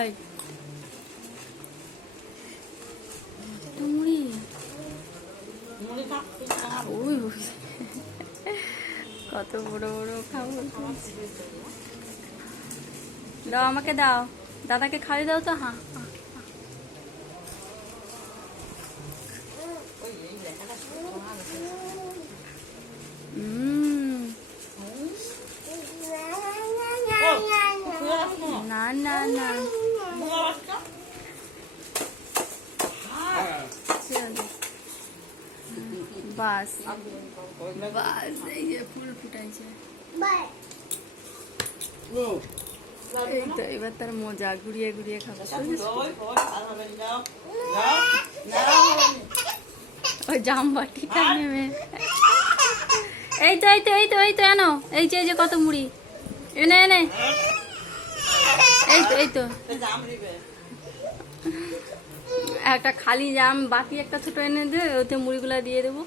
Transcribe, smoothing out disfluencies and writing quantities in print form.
ভাই, মুড়ি ওই কত বড় বড় খাবো। দাও আমাকে দাও, দাদাকে খাইয়ে দাও তো। হ্যাঁ না না না বাস বাস, এই যে ফুল ফুটাইছে। এই তো এবার তার মজা, ঘুরিয়ে ঘুরিয়ে খাবো। ওই জাম বাটিটা নেমে, এই তো এই তো এই তো এই তো এনো, এই যে কত মুড়ি, এনে এনে, এই তো এই তো একটা খালি জাম বাটি একটা ছোট এনে দে, ওতে মুড়িগুলা দিয়ে দেবো।